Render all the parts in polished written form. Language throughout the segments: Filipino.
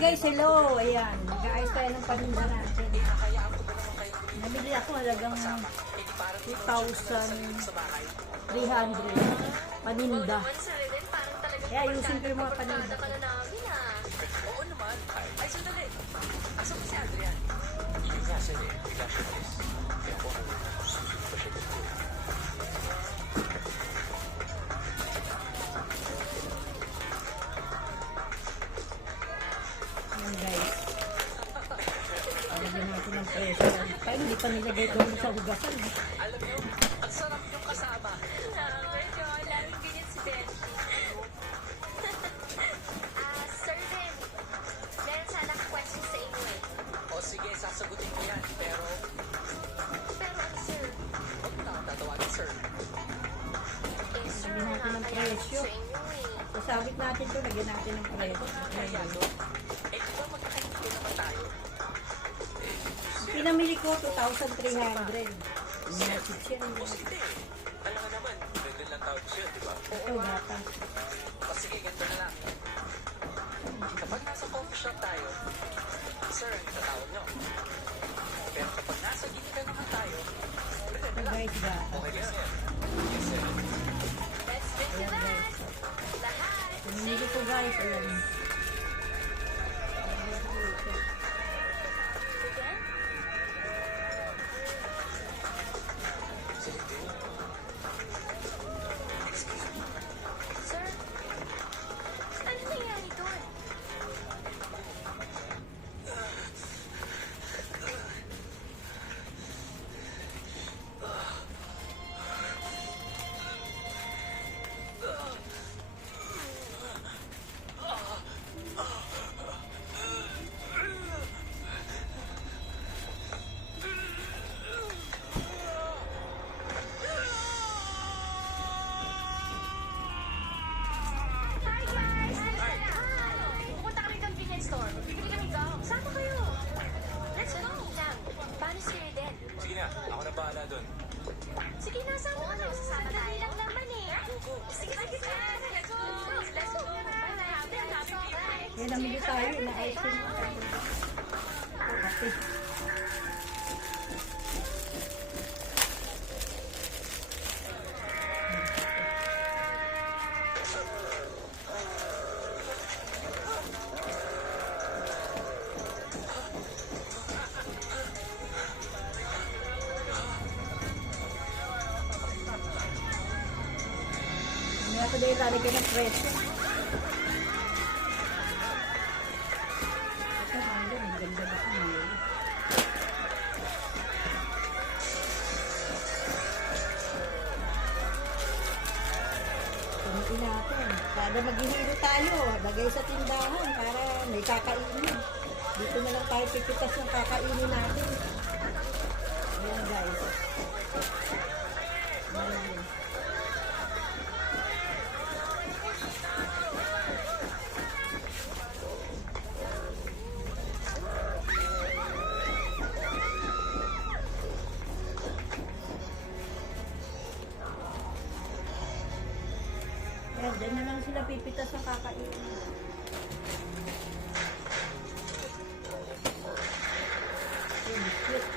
guys, hello. Ayan, mag-aayos tayo ng paninda natin. Nabili ako halagang 2,300 paninda. Kaya ayusin ko yung mga paninda. Oo naman. Ay, sandali. Asa mo si Adrian? Yun nga, sir eh. Bigla siya malis. Kaya ako susunod pa siya dito. Ayan guys. Alagyan natin ng presyo. Kaya hindi pa nilagay ko sa hugasan. Alam niyo, ang sarap yung kasama. Medyo laging ganyan si Benji. Sir Vin, meron sana akong question sa inyo eh. O sige, sasagutin ko yan. Pero, Ano sir? huwag mo na akong tatawagin, sir. Sir, Lagyan natin ng presyo. sa inyo eh. Sasabit natin to, lagyan natin ng presyo. Kaya, no? Eh, di ba magkakaintay naman tayo? Pinamili ko 2,300. Message yan. O sige. Alam nga naman, ganda lang tawag siya, di ba? Ito, bata. O sige, ganito na lang. Kapag nasa coffee shop tayo, sir, ang itatawag nyo. Pero kapag nasa ginitan naman tayo, pwede Ito na lang. guys, bata. Okay ba, sir? Yes, sir. Let's drink to that. Lahat. Pinamili ko guys. Ayan. Again? Sige, din. Sir? Ano nangyari doon? Hi guys! Pupunta kami convenience store. Bibili kami gum. Sama kayo. Let's go. Lang. Paano si Eden? Sige na, ako na bahala doon. Sige na, sama ka. Sandali lang naman eh. Sige, sige. Let's go. Let's go. Bye. Kaya namili tayo. Inaayos ko na. Kape. Hindi ako dahil lalagyan ng presyo. Ito, hanggang. Ang ganda na hanggang. Tumitin natin. Kada maghihiro tayo, lagay sa tindahan para may kakainin. Dito na lang tayo pipitas ng kakainin natin. Ayan guys. Ayan. Ayan, dyan na lang sila pipitas ng kakainin. Ayan, cute.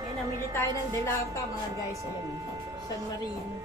Ayan, namili tayo ng delata mga guys. Ayan, San Marino.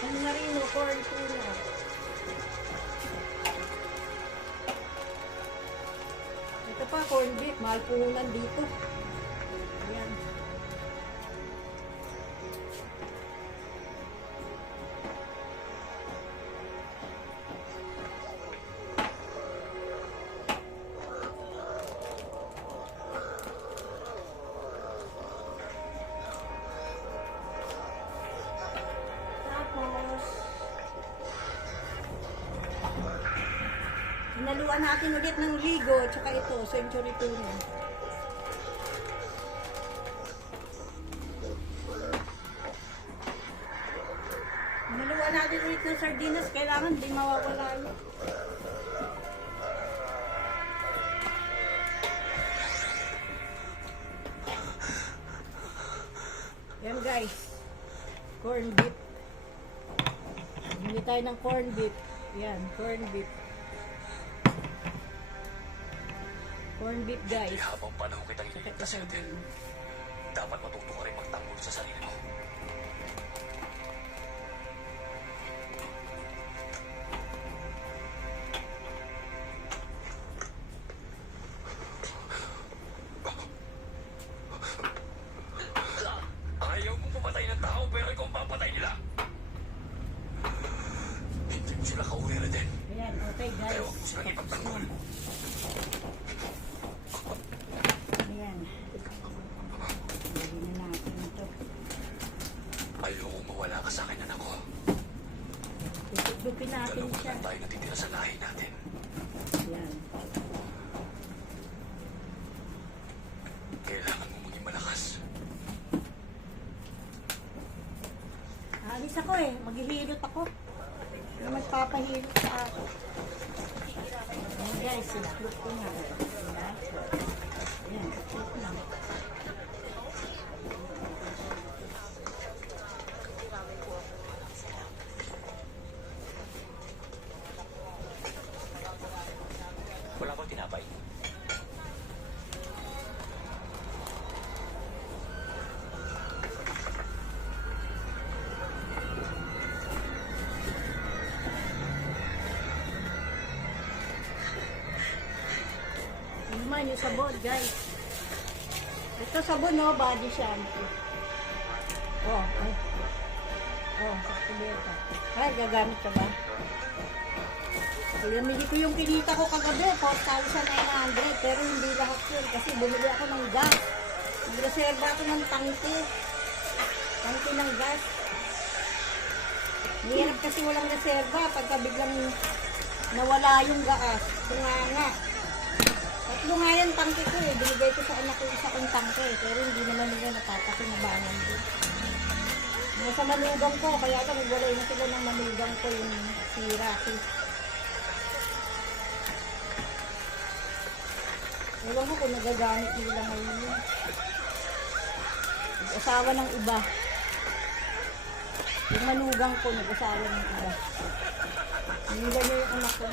San Marino, corn tuna. Ito pa, corn beef. Mahal puhunan dito. Ayan. Hinaluan natin ulit ng ligo, tsaka ito, century tuna. Hinaluan natin ulit ng sardinas, kailangan di mawawala yun. Yan guys, corn beef. Bili tayo ng corn beef. Yan, corn beef. Corn beef guys. Habang panahon kitang Tsaka ito ililigtas sa'yo din, sardinas. dapat matuto ka rin magtanggol sa sarili mo. Ayaw mong pumatay ng tao pero ikaw ang papatay nila. Hindi mo sila kaurera din. Ayan, okay guys. Pero huwag mo silang ipagtanggol. Ayan. Lagyan na natin ito. Ayaw mong mawala ka sa akin, anak ko. Tutugtugin natin Dalawa siya. lang tayo natitira sa lahi natin. Ayan. Kailangan mo maging malakas. Alis ako eh. Maghihilot ako. May magpapahilot sa ako. Ayan guys, islot ko na. Ayan. Ayan, islot na. Wala bang tinapay? Ano naman yung sabon guys. Ito sabon no, body shampoo. Oh, ay. Oh, sa kuleta. Ay, gagamit ka ba? Pinamili ko yung kinita ko kagabi, 4,900. Pero hindi lahat yun kasi bumili ako ng gas. Nagreserva ako ng tangke. Tangke ng gas. Mahirap kasi walang reserva pagka biglang nawala yung gas. Tunganga. Tatlo nga yan tangke ko eh. Binigay ko sa anak ko isa kong tangke. Pero hindi naman nila natatapinabangan ko. Nasa manugang ko, kaya lang nagwalay na sila ng manugang ko yung sira ko. Ewan ko kung nagagamit nila ngayon yun. Nag-asawa ng iba. Yung manugang ko, nag-asawa ng iba. Nila niya yung anak ko.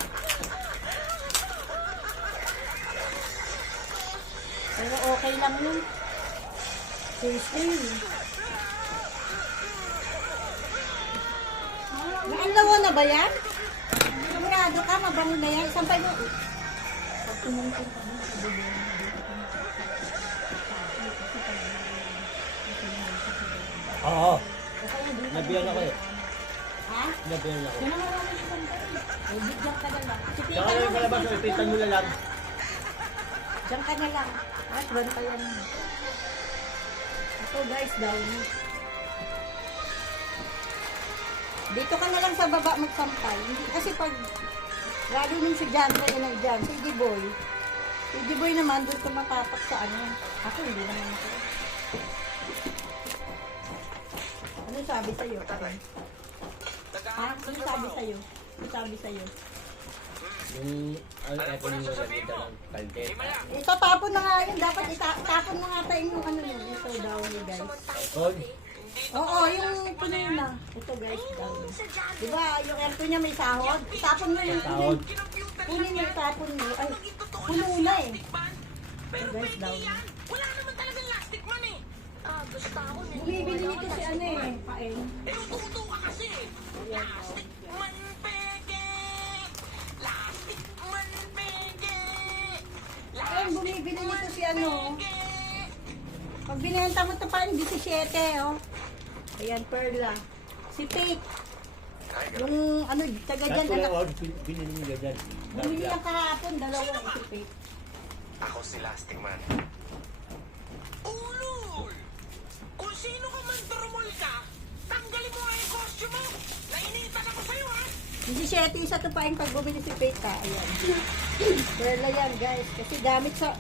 Pero okay lang yun. Seriously. Naanlawa na ba yan? Sigurado ka, mabango na yan. Sampay mo. Pag tumungkong ka mo sa bubong. Oo, nabiyan ako eh. Ha? Nabiyan ako. Yan ang marami sa sampay. Eh, diyan ka na lang. Saka Sipitan yung mo. kalabas, ipitan mo na lang. Diyan ka na lang. At bantayan mo. Ito guys, downy. Dito ka na lang sa baba magsampay. Kasi pag lalo nung si John na dyan, si D-Boy. Si D-Boy naman doon tumatapak sa ano. Ako hindi naman ako. Ano sabi sa'yo? Ha? Ano sabi sa'yo? Ano sabi sa'yo? Yung, ano, eto yung nalagita ng kalde. Itatapon na nga yun. Dapat itapon na nga tayo yung ano yun. Ito downy guys. Tol, Oo, yung puno na. Ito guys, downy. Diba, yung aircon niya may sahod? Itapon mo yun. tawad. Kunin mo, itapon mo. Ay, puno na eh. Ito guys, downy. Wala naman talagang plastic man eh. Ah, gusto ako nito. Bumibili nito si ano eh, paeng. Eh, ututo ka kasi. Plastic man peke. Plastic man peke. Paeng, bumibili nito si ano. Pag binenta mo ito paeng, 17 oh. Ayan, Perla. Si Tate. Yung ano, taga Kahit dyan, ko lang, anak. oh, binili mo ganyan. Bumili lang kahapon, dalawang si Tate. Ako si Lasting Man. Ulol! Kung sino ka man turmol ka, Tanggalin mo nga yung costume mo! Nainitan ako sa'yo, ha? 17 isa to pa yung pag bumili si Peta. Ayan. Perla yan, guys. Kasi gamit sa...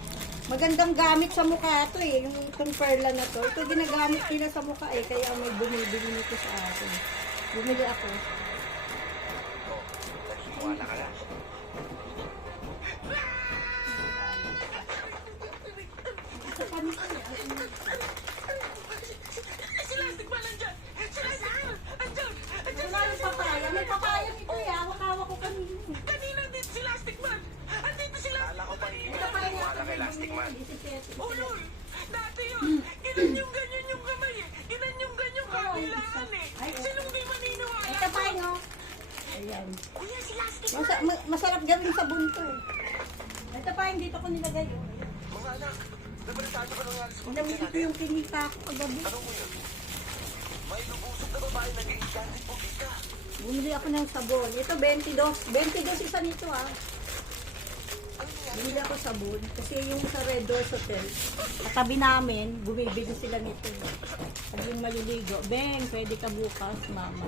Magandang gamit sa mukha to eh. Yung itong perla na to. Ito ginagamit nila sa mukha eh. Kaya may bumibili nito sa akin. Bumili ako. Oh, naniniwala ka na. Sa kami ko eh. Si Lastic Man, andyan! Si Lastic Man! Andyan! Wala yung papaya. May papaya nito eh. Hawak-hawak ko kanina. Kanina din si Lastic Man! Andito si Lastic Man! Ito pa yung ako 17. Oh, lol! Dati yun! Ganyan yung kamay eh! Ganyan kabilaan eh! Ay, oh. Sinong di maniniwala? Ito pa yung oh. Ayan. Kuya, si Lastic. Masarap gawin sa bunto eh. Ito pa yung dito ko nilagay oh. Mga anak, nabalitaan niyo ba nangyari sa Alam mo dito yung kinita ko kagabi. Ano mo yun? May lubusog na babae nag-enchanted po kita. Bumili ako ng sabon. Ito 22. 22 isa nito ah. Bumili ako sabon. Kasi yung sa Red Doors Hotel, katabi namin, bumibili sila nito. Pag yung maliligo, Beng, pwede ka bukas, mama.